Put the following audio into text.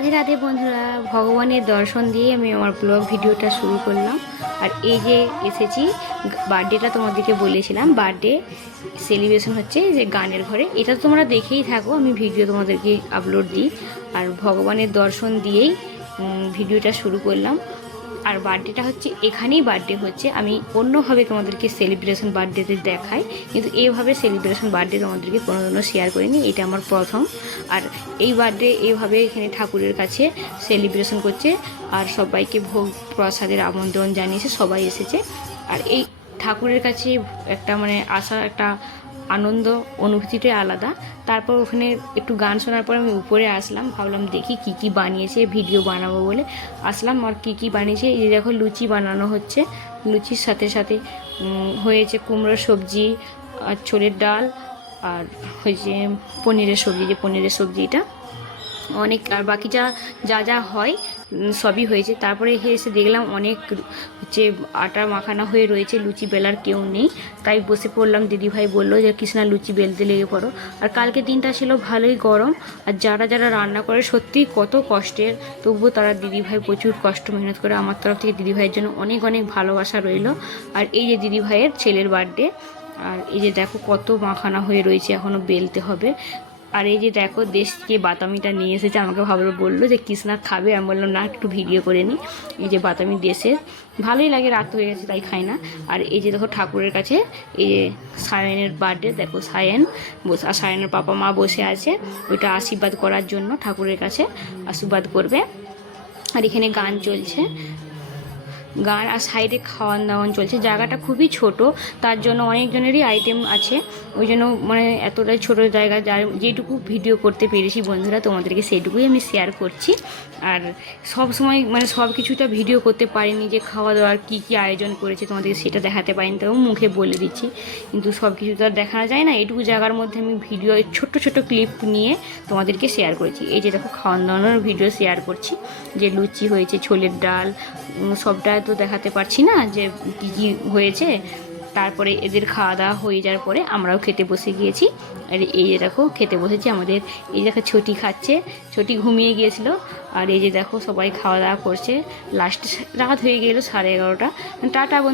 রাধে রাধে বন্ধুরা, ভগবানের দর্শন দিয়ে আমি আমার ব্লগ ভিডিওটা শুরু করলাম। আর এই যে এসেছি, বার্থডেটা তোমাদেরকে বলেছিলাম, বার্থডে সেলিব্রেশন হচ্ছে যে গানের ঘরে। এটা তোমরা দেখেই থাকো, আমি ভিডিও তোমাদেরকে আপলোড দিই। আর ভগবানের দর্শন দিয়েই ভিডিওটা শুরু করলাম। আর বার্থডেটা হচ্ছে এখানেই বার্থডে হচ্ছে, আমি অন্যভাবে তোমাদেরকে সেলিব্রেশন বার্থডেতে দেখাই, কিন্তু এইভাবে সেলিব্রেশন বার্থডে তোমাদেরকে কোনোদিনও শেয়ার করিনি, এটা আমার প্রথম। আর এই বার্থডে এইভাবে এখানে ঠাকুরের কাছে সেলিব্রেশন করছে, আর সবাইকে ভোগ প্রসাদের আমন্ত্রণ জানিয়েছে, সবাই এসেছে। আর এই ঠাকুরের কাছে একটা আসার একটা আনন্দ অনুভূতিটাই আলাদা। তারপর ওখানে একটু গান শোনার পর আমি উপরে আসলাম, ভাবলাম দেখি কি কি বানিয়েছে, ভিডিও বানাবো বলে আসলাম। আর কি কি বানিয়েছে, এই দেখো লুচি বানানো হচ্ছে, লুচির সাথে সাথে হয়েছে কুমড়োর সবজি আর ছোলের ডাল, আর হয়েছে পনিরের সবজি, যে পনিরের সবজিটা অনেক, আর বাকি যা যা যা হয় সবই হয়েছে। তারপরে এসে দেখলাম অনেক হচ্ছে আটা মাখানো হয়ে রয়েছে, লুচি বেলার কেউ নেই, তাই বসে পড়লাম। দিদিভাই বললো যে কৃষ্ণা লুচি বেলতে লেগে পড়ো। আর কালকে দিনটা ছিল ভালোই গরম, আর যারা যারা রান্না করে সত্যিই কত কষ্টের, তবুও তারা দিদিভাই প্রচুর কষ্ট মেহনত করে। আমার তরফ থেকে দিদিভাইয়ের জন্য অনেক অনেক ভালোবাসা রইল। আর এই যে দিদিভাইয়ের ছেলের বার্থডে, আর এই যে দেখো কত মাখানা হয়ে রয়েছে, এখনও বেলতে হবে। আর এই যে দেখো দেশকে বাতামিটা নিয়ে এসেছে, আমাকে বললো যে কৃষ্ণা খাবে, আমি বললাম না, একটু ভিডিও করে নিই। এই যে বাতামি দেশের, ভালোই লাগে, রাত হয়ে গেছে তাই খাই না। আর এই যে দেখো ঠাকুরের কাছে এই যে সায়নের বার্থডে, দেখো সায়ন বসে, আর সায়নের পাপা মা বসে আছে, ওইটা আশীর্বাদ করার জন্য ঠাকুরের কাছে আশীর্বাদ করবে। আর এখানে গান চলছে, গান, আর সাইডে খাওয়ান দাওয়ান চলছে। জায়গাটা খুবই ছোট, তার জন্য অনেকজনেরই আইটেম আছে, ওই জন্য এতটাই ছোটো জায়গা, যার যেটুকু ভিডিও করতে পেরেছি বন্ধুরা তোমাদেরকে সেইটুকুই আমি শেয়ার করছি। আর সব সময় সব কিছুটা ভিডিও করতে পারিনি, যে খাওয়া দাওয়ার কী কী আয়োজন করেছে তোমাদেরকে সেটা দেখাতে পারিনি, তাও মুখে বলে দিচ্ছি, কিন্তু সব কিছু তো আর দেখানো যায় না। এইটুকু জায়গার মধ্যে আমি ভিডিও ছোট্ট ছোট্ট ক্লিপ নিয়ে তোমাদেরকে শেয়ার করেছি। এই যে দেখো খাওয়ান দাওয়ানোর ভিডিও শেয়ার করছি, যে লুচি হয়েছে, ছোলের ডাল, সবটা তো দেখাতে পারছি না যে কী কী হয়েছে। তারপরে এদের খাওয়া দাওয়া হয়ে যাওয়ার পরে আমরাও খেতে বসে গিয়েছি। আর এই যে দেখো খেতে বসেছি, আমাদের এই দেখো ছোটি খাচ্ছে, ছোটি ঘুমিয়ে গিয়েছিল। আর এই যে দেখো সবাই খাওয়া দাওয়া করছে, লাস্ট রাত হয়ে গেল 11:30। টাটা বন্ধু।